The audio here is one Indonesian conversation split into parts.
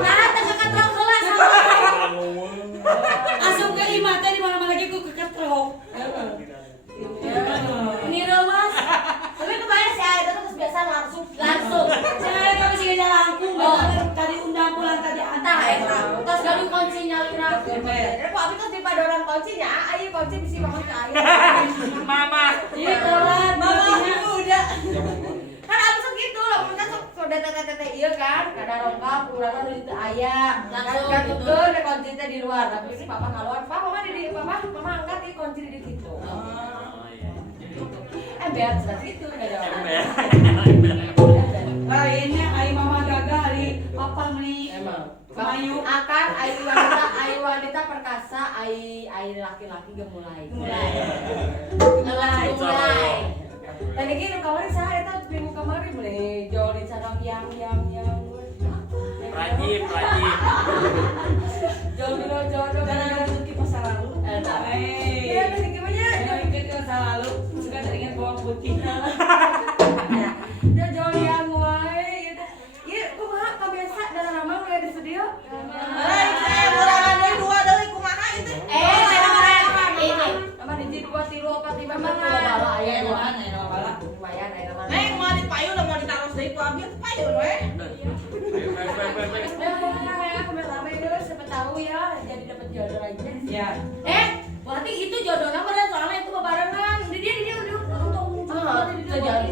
Nah tengah katrok kelas. Asum ke imah teh di mana lagi ku kekatrok. Ini Mas. Tapi kemarin si Aida tuh biasa langsung. Saya kan masih kerja langkung, tadi undang pulang tadi Nah, terus gaduh kuncinya lira. Tapi terus di padoran kuncinya, ayo kunci bisi banget ke ayo. Mama. Iya telat, Mama udah. Kan abis gitu loh, kan sudah tete iya kan, kada rongkap, kurang dari itu ayah. Langsung Kan gitu. tuh ada kuncinya di luar, tapi si papa keluar, mama di mama angkat di kunci di situ. Biar seperti itu, kada ini ai mama gagal hari papa meni Mayu akan ai wanita perkasa, ai laki-laki gemulai. Mulai. Tadi gitu kemarin saya itu minggu kemarin beli jual di sana yang Rajib. jual karena rezeki masa lalu. Iya tadi gimana? Ingat masa lalu suka teringat bawang putih. Dia jual yang wae gitu. Iya, kumaha kebiasa dari ramah mulai di studio. Saya murahan deui 2 deui kumaha itu? Sama di dua tilu apa tiba bala aya dua. Lumayan aya nama. Neng mau dipayun mau ditaruh deui ku abdi payun we. Rame dulu siapa tahu ya jadi dapat jodoh lagi. Ya. Berarti itu jodohnya bener soalnya itu bebarengan. Dia untuk terjadi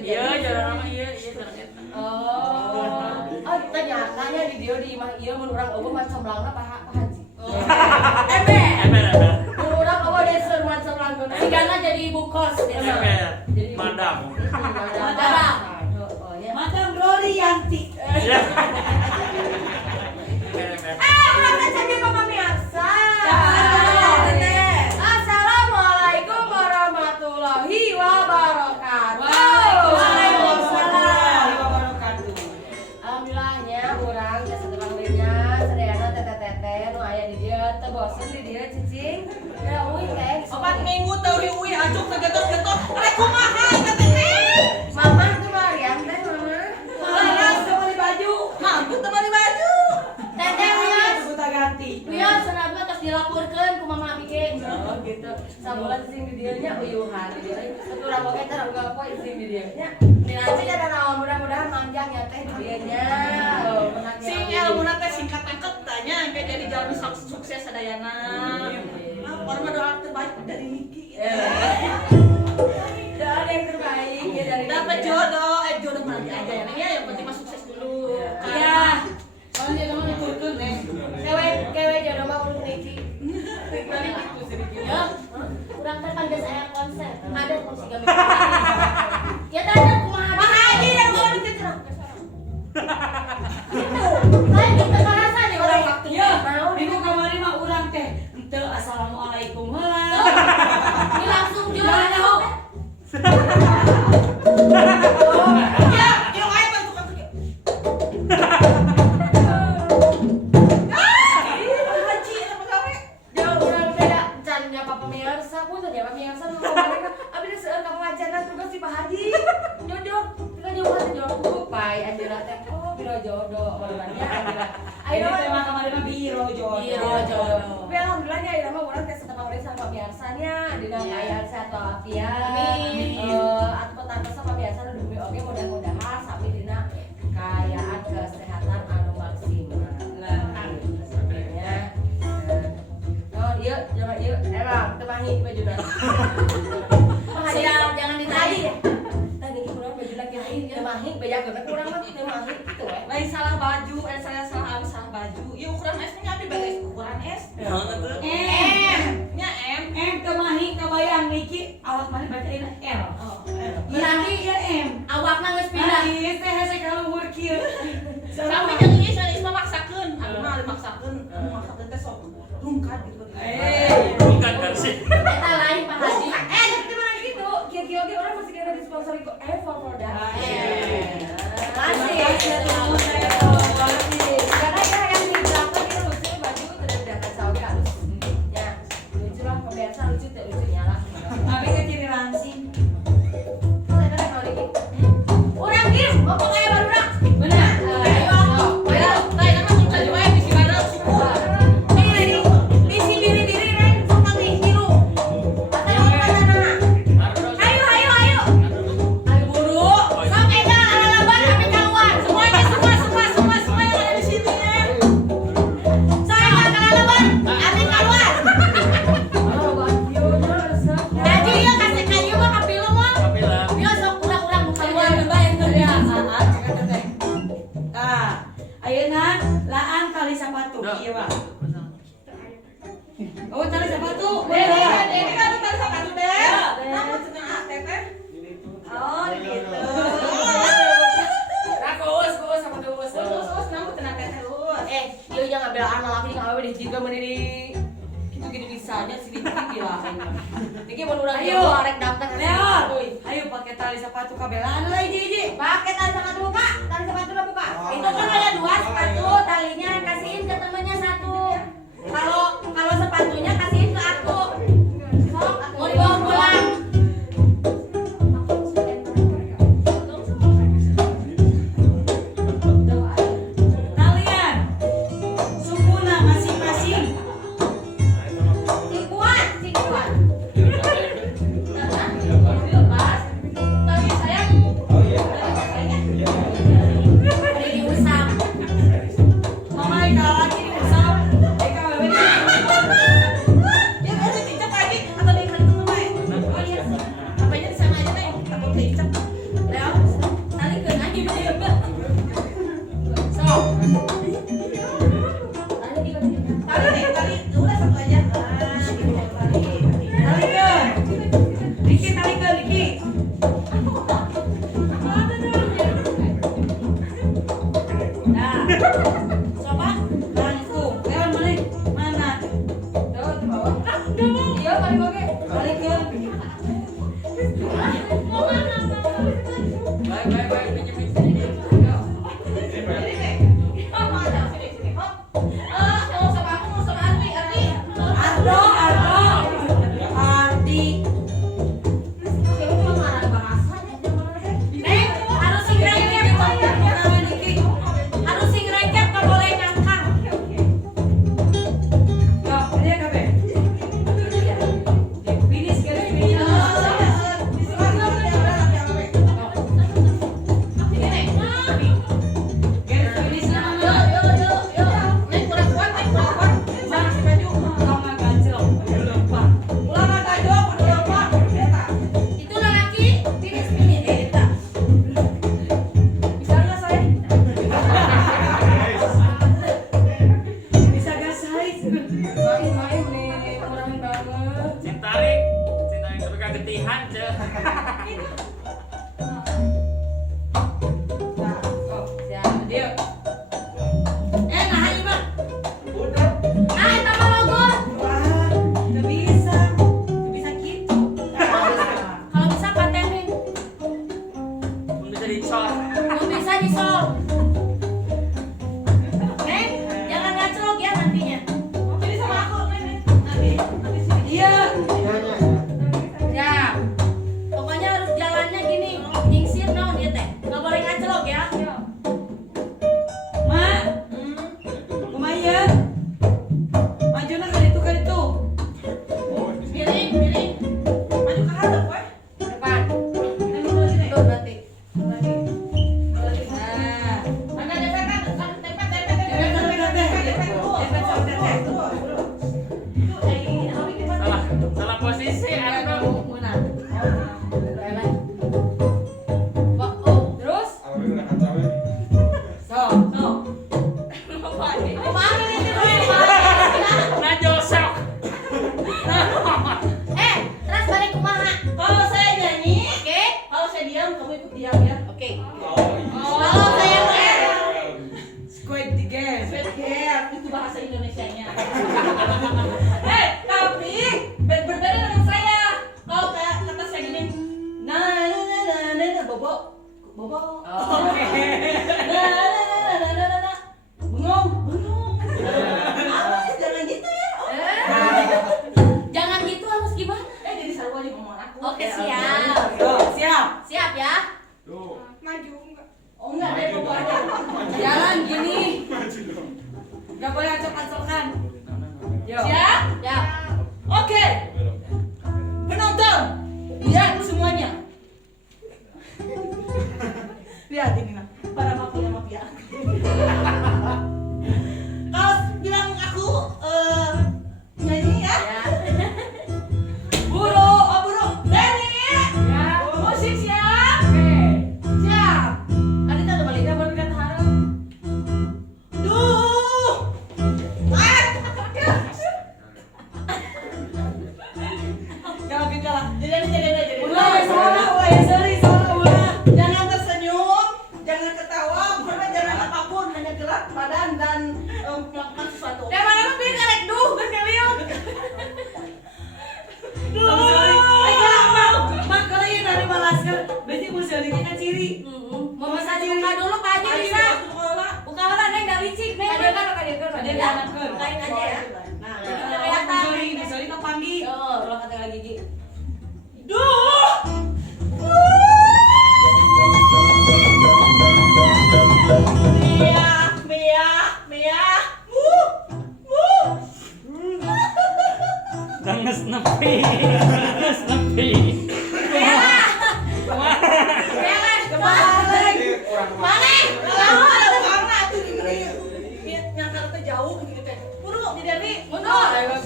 Iya, jalan nama iya. Oh, ternyatanya di dia di imah iya mun urang obo macam langna Pak Haji. Ember. Mun urang obo desa macam langna. Sigana jadi ibu kos dia. Jadi madam. Madam. Oh ya. Madam Glory Yanti. Berangkat saja Bapak Miasa. Assalamualaikum warahmatullahi wabarakatuh. Waalaikumsalam wabarakatuh. Alhamdulillahnya urang geus sedang dirinya sadayana tete-tete nu aya di dieu teu bosen di dieu cicing. Da uih teh. 4 minggu teu uih acuk tegetot-getot. Rek kumaha eta teh? Mama tuh Mariam teh mama. Malas beli baju. Mampu teu beli baju. Teteh wios. Buta ganti. Wios cenah tos dilaporkeun ku mama bikin. Oh gitu. Sabulan sing di dieu nya uyuhan di dieu. Saturang oge teh uga poe sing di dieu nya. Nanti ada naon mudah-mudahan manjang ya teh di dieu nya. Oh, menang Sing ilmuna teh singkat angkat tanya sampai jadi jalan sukses sadayana. Orang mah doa terbaik dari Niki. Tidak ada yang terbaik ya dari Dapat jodoh, jodoh mana aja ya. Yang penting mah sukses dulu. Iya. Soalnya dia mau diturun nih. Kewe jodoh mah urung Niki. Ya. Urang teh kan geus aya konser. Ada kursi kami. Ya teh ada kumaha. Pak Haji yang mau dicecerah. Lain kita karasa nih orang waktu. Ya. Minggu kemarin mah urang teh teu assalamualaikum heula. Ini langsung jual. Ya, kieu aya bantu kan kieu. Haji eta pagawe. Jauh urang beda cannya Papa Miarsa pun tanya Papa Miarsa nu kemarin abi geus seueur ka pengajaran tugas si Pak Haji. Jodoh, kita jodoh jodoh pai Andira teh. Oh, biro jodoh orangnya Andira. Ayo Ayo tema kemarin mah biro jodoh. Biro jodoh. Tapi alhamdulillahnya ayeuna mah urang teh setengah urang sama Pak Miarsanya dina kayaan sehat walafiat. Amin. Atuh tante sama biasa nu duwe oge mudah-mudahan sami dina kayaan kesehatan anu maksimal. Ya. Oh, ieu jangan ieu. Emang temahi bajuna. Siap, jangan ditagi. Tadi kurang baju lagi lain ya. Temahi bejakeun kurang mah temahi kitu we. Lain salah baju, saya salah habis salah baju. Ieu ukuran S-nya abi bagus ukuran S. Nya M. Kemahi kabayang Niki awak mana bacain L. Oh, Berarti ya M. Awakna geus pindah. Ini teh hese kaluhur kieu. Sampai jeung ieu sanes memaksakeun. Aku mah dimaksakeun, maksakeun teh sok rungkat gitu. Bukan versi. Eta lain Pak Haji. Tapi mana gitu. Kieu-kieu ge urang masih kena disponsori ku Eva Product. Masih. Karena ya yang di belakang itu lucu baju tidak datang sawi halus. Ya, lucu lah kebiasa lucu teh lucunya lah. Tapi ke ciri langsing. Urang geus sepatu kabelaan lah hiji. Pakai tali sepatu buka, tali sepatu udah buka. Itu kan ada 2 sepatu, talinya kasihin ke temennya 1. Kalau sepatunya kasihin ke aku. Sok, mau dibawa pulang. Kalian sukuna masing-masing. Si kuat. Lepas. Tapi saya Ada diusap. Mama Eka lagi diusap. Eka bebek. ya ada dicap lagi atau di hari itu Mai. Oh iya. Apanya di sana aja Neng. Takut dicap. Leo, tali ke lagi bener. Sok. Tali di Tali udah satu aja. Talikeun. Diki talikeun Diki. Nah. Coba langsung. Leon mana? Iya, paling oke. Talikeun. Baik, pinjam. Ardo. Ardi. Harus sing recep. Harus sing recep, nggak boleh ngangkang. Yo, dia kabeh. Finish guys, finish. Guys, finish namanya. Lama gajok. Lupa. Itu lelaki, finish. Eta. Bisa nggak saya? Bisa nggak saya? Main nih, kurang banget. Cintarik tapi kagetihan ceh. Siap. Dia. Nah ini mah. Ah, eta mah logo. Wah, nggak bisa. Nggak bisa gitu. Kalau bisa patenin, Bisa dicor. kalau bisa disol. Neng, jangan ngacrok ya nantinya. Iya. Ya, pokoknya harus jalannya gini, nyingsir naon dia teh, nggak boleh ngacrok ya. Mak. Kumaya. Majuna kan itu. Miring. Maju ke hadap, weh. Depan, Nengok lagi, Neng. tuh berarti. Lagi. Nah. Ada tempetan, tempet. Tempet dulu. Salah posisi Ardo. Muna. Oh, terus? So. Kemarin itu Najosok. terus balik kumaha. Kalau saya nyanyi, Oke, kalau saya diam, kamu ikut diam ya. oke. Kalau saya Squid game. sweet girl, itu bahasa Indonesianya. Tapi berbeda dengan saya. Kalau kayak kata saya gini, bobo. Oke. Bengong. Jangan gitu ya. Jangan gitu, harus gimana? Jadi selalu aja ngomong aku. Oke, siap. Yo, siap. Siap ya. Maju enggak? Oh enggak, dia bobo aja. Jalan gini. Gak boleh acok-acokan. Yo. Siap? Ya. Oke. Penonton, lihat semuanya. Lihat ini nah, para mafia. Kalau bilang aku nyanyi ya. Ya. Buru. Ready? Ya. Musik siap? Siap. Ada tanda baliknya baru kita harap. Duh. Jadi Ulah, sorry. Jangan tersenyum. dikit kan ciri. Mau bisa dibuka dulu Pak Haji bisa. Buka lah Neng, enggak licik Neng. Ada diangkatkeun. bukain aja ya. Nah, kelihatan. bisa kepanggi. Yo, lo kata lagi gigi. Duh. Mia. Danges nepi. Danges nepi.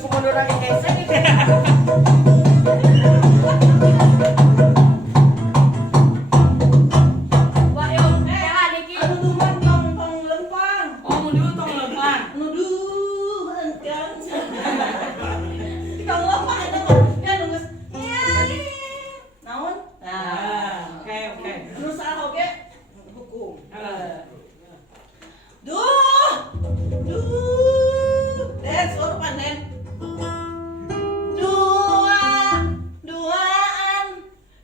Mundur lagi gesek gitu. Wah, yo, ya dikit. Anu duman tong lempang. Oh, mun dulu tong lempang. Anu duh henteu. Tong lempang eta mah ya nunggus. Naon? Nah, oke. Anu salah oge hukum. Duh. Den, suara panen. Duaan.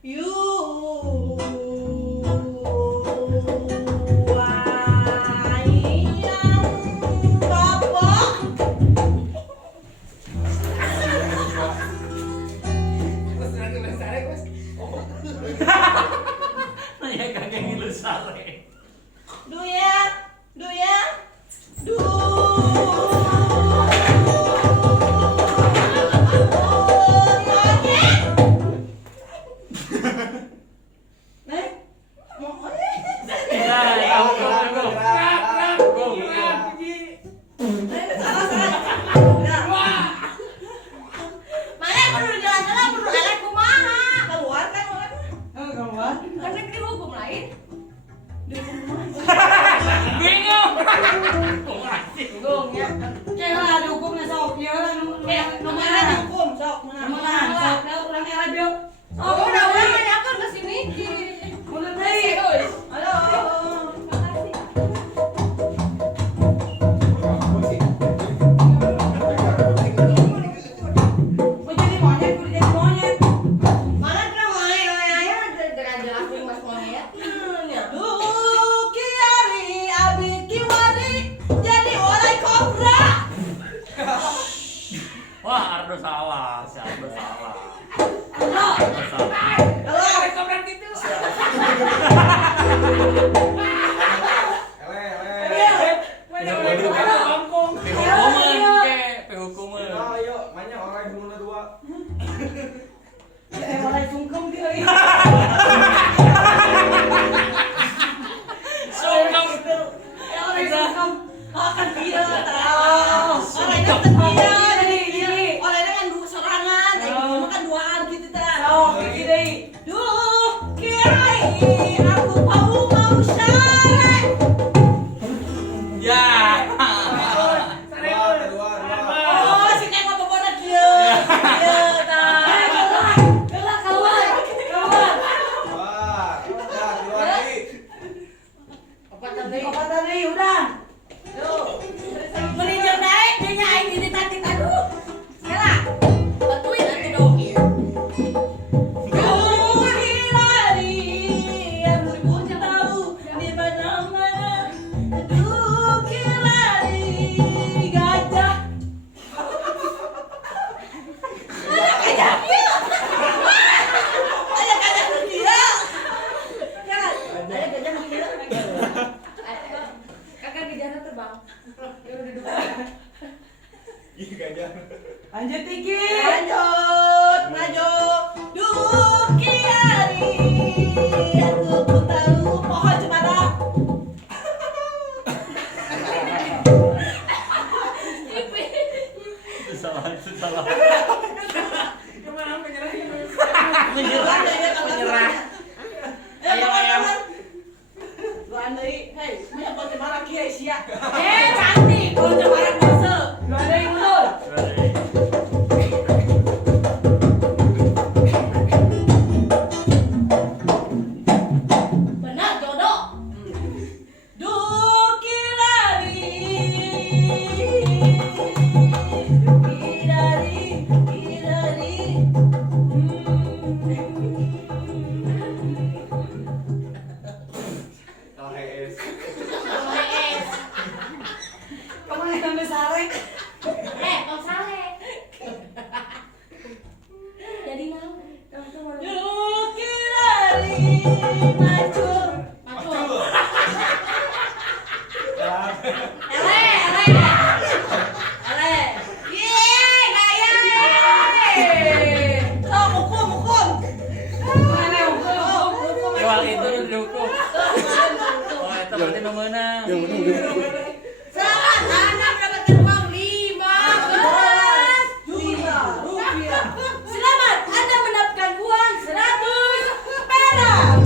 You. Wayang babak. Nanya kagak ngilu sare. Duyang. Mana perlu jalan-jalan perlu elek kumaha. Keluar kan orang. Keluar. Kan ini hukum lain. Bingung. Bingung ya. Kayak lah ada hukumnya sok. Ya lah Mana dihukum sok Menang, sok. Urang era bio. Oh, udah kan masih mikir. Udah deui. Halo. Mau jadi monyet, udah jadi monyet. Mana kena mulai nanya dengan jelasin Mas Monyet. Duh, kiari abi kiwari jadi oleh kobra. Wah, Ardo salah. Si Ardo salah. Halo. Ardo salah. Halo. Kobra gitu. Mulai sungkem dia. Sungkem. Mulai sungkem. Akan dia tahu. Olehnya dia jadi olehnya kan dua serangan, makan duaan gitu ta. Sok, iki deui. Duh, kiai aku mau syare. Ya. Oh, si Neng mah bobona kieu. Kieu ta. Keluar. Opat tadi udah. Beli jam naik dia nyain diri tadi aduh. Kela. Bantuin nanti dong. Duh, hilari aku tahu di mana-mana. Duh, hilari gajah. Ada gajahnya. Ada gajah dia. Kela, ada gajah dia. Kakak gejana terbang. Ya udah duduk. Lanjut dikit. Lanjut. Duh, kiari aku tahu pohon cemara. Itu salah. Menyerah. Ayam. Lu andai, hei, banyak pohon cemara kiai sia. Cantik. Pohon cemara bose. Dua deui mundur. Benar jodoh. Duh, kilari. Kilari. Saleh. Om Saleh. Jadi naon? Dukirari macul. Yeay, gaya. Oh, mukum. Wah itu dihukum. Oh itu berarti nu meunang. Selamat anak mendapatkan uang 15 juta rupiah. Selamat, Anda mendapatkan uang 100 perak.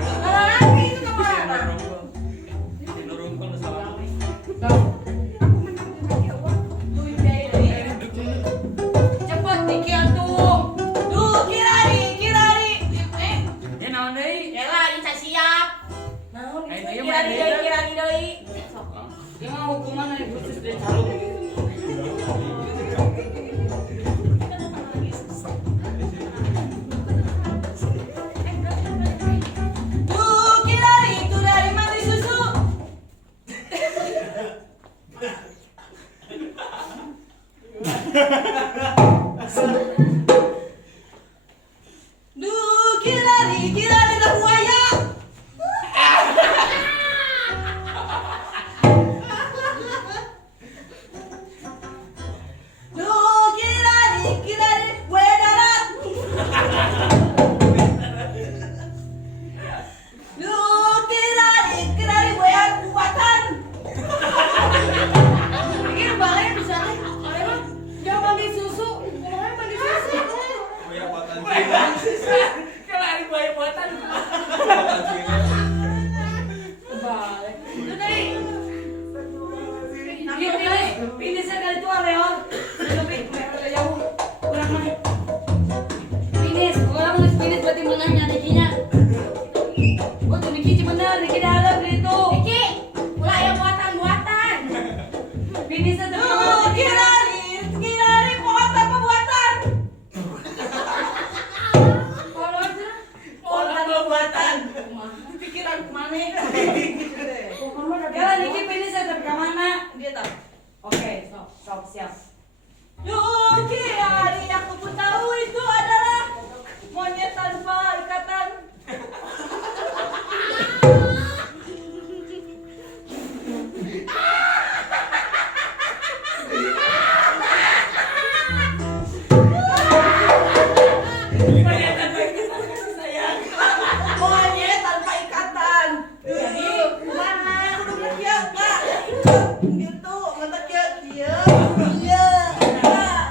Kalau nanti itu kemana? Nurungkul salah. Cepet dikit tuh. Kirari. Ya naon deui? Yalah, ini saya siap. Naon Ayo, itu? iya, Kirani mana deui, kirani deui. Dia mah hukuman dari khusus dia calon. Kirari itu dari mati susu. Kirari dah buaya. Kirari buaya darat. Kirari buaya kubatan. Pikir balenya bisa nih. Oleh mah jangan mandi susu. Ngomongnya mandi susu. Kelari buaya buatan. Balik. Itu tadi. Dia pilih saya kali tua Leon. Lebih jauh. Kurang mah. Finish, orang nulis finish berarti menangnya Nikinya. Oh tuh Niki bener, Niki dalam gitu. Niki, ulah yang buatan. Finish itu. Kirari buatan pembuatan. Kalau aja. Buatan pembuatan. Pikiran kemana? Kalau Niki finish saya ke mana? Dia tahu. Oke, stop, siap. Kirari aku pun tahu itu adalah monyet tanpa ikatan. Monyet tanpa ikatan. Jadi kumaha? Kudu kieu enggak? Gitu, mantap kieu. Iya.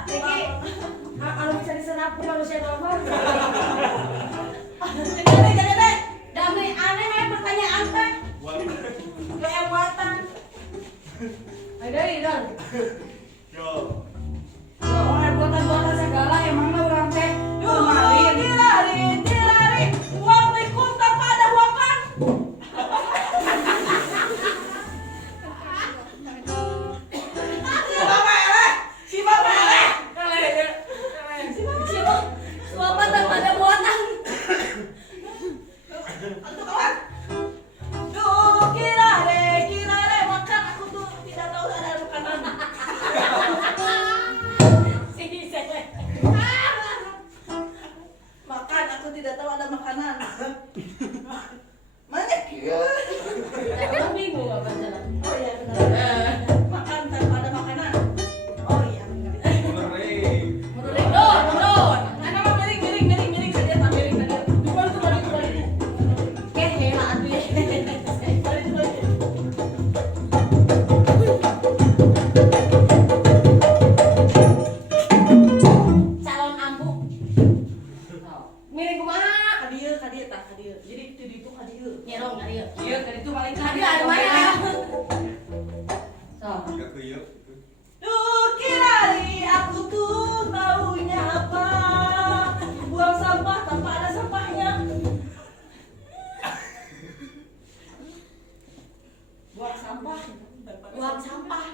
Niki, kalau bisa diserap ke manusia normal. Jadi. Damai aneh ya pertanyaan teh. Kayak buatan. Ada Idan. Oh, buatan-buatan segala emang mah urang teh kemarin. Kirari, uang rikun tanpa ada uapan. Si Bapak eleh. Suapan tanpa ada buatan. Aduh kawan. Kirari, makan aku tuh tidak tahu ada makanan. Makan aku tidak tahu ada makanan. Mana kieu? Orang bingung apa jalan. Oh iya benar. Makan tanpa ada makanan. Oh iya benar. Menurut Anak mah miring saja tak miring saja. Balik. Kehe lah atuh ya. Balik. Calon ambu. Miring kumaha? Kadieu tak kadieu. Jadi itu kadieu. Nyerong kadieu. Iya, tadi itu paling Kadieu ada mana? So. Kirari aku tuh taunya apa? Buang sampah tanpa ada sampahnya. Buang sampah. Buang sampah.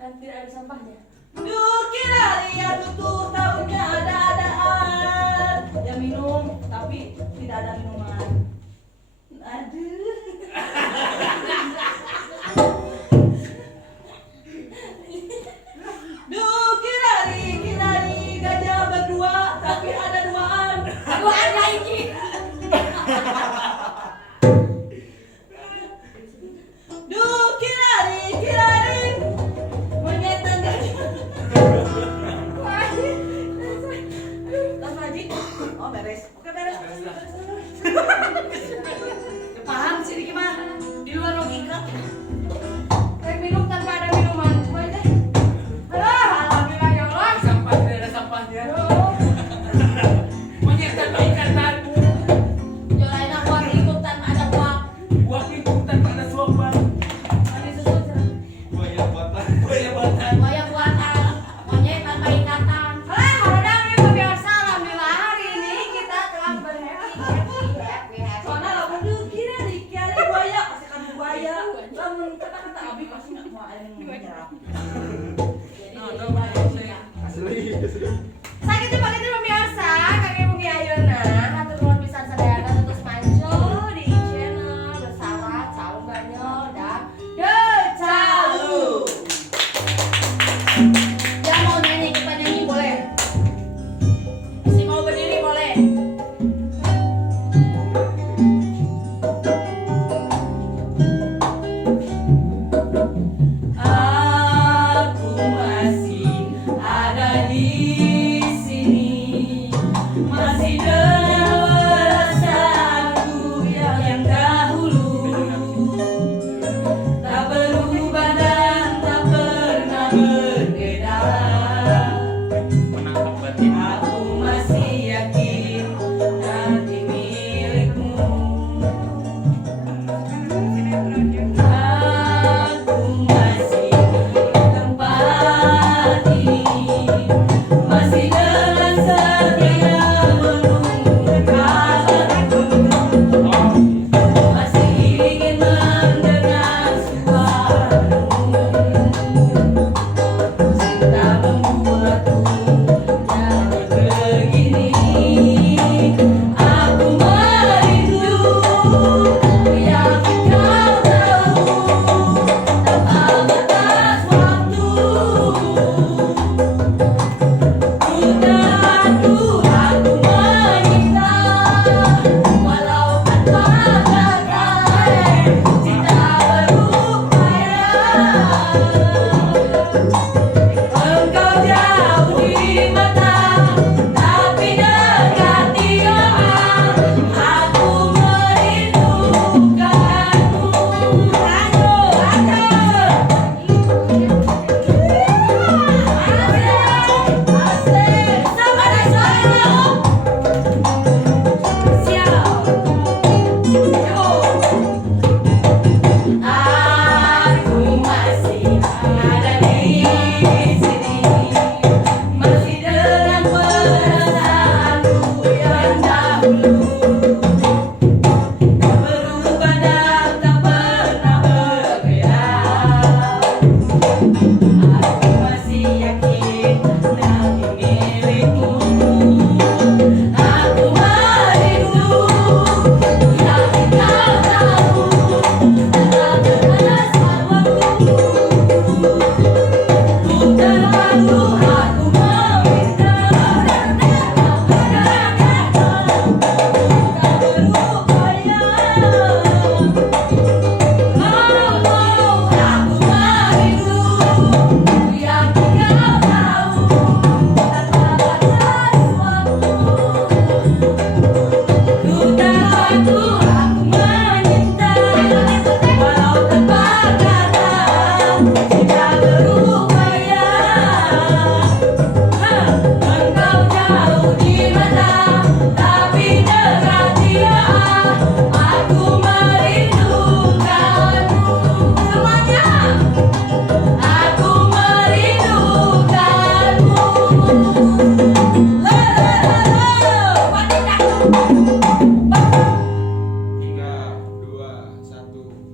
Dan tidak ada sampahnya. Kirari aku tuh taunya ada-adaan. Ya minum, tapi tidak ada minuman. Aduh. Aji. Duh, kirari. Monyet dan gajah. Tas Haji. Oh, beres. Oke, beres. Paham sih Diki mah. Di luar logika. Kayak minum tanpa ada minuman. Gue deh. Alhamdulillah ya Allah. Sampah dia ada sampahnya. Aduh. Monyet tanpa ikatan. Jolain aku harus hidup tanpa ada uang. Buah itu tanpa ada suapan. Mandi susu cerah. Buaya buatan. Buaya buatan. Monyet tanpa ikatan. Haradang nih pemirsa. Alhamdulillah hari ini kita telah berhappy. Soalnya lamun duh kirari buaya, pasti kan buaya. Lamun kata-kata abi pasti nggak mau ada yang menyerap. Sakit banget pemirsa, kakek bumi ayeuna